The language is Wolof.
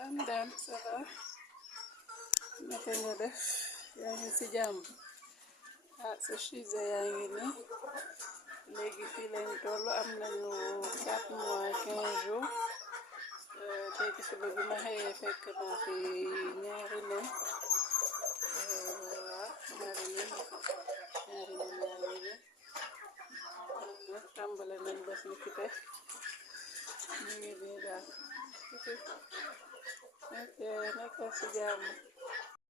Salam dam, ça va? Naka nga def? Yaa ngi ci jàmm? Ah, sa chise yaa ngi ni. Léegi fii lañ toll am nañu 4 mois 15 jours. Tey ci suba bi ma xëyee fekk naa fi ñaari nen. Waaw, ñaari nen yaa ngi ni. Tàmbale nañ bés ni ki tey. Ñu ngi nii daal. Ok, nekk ci jàmm.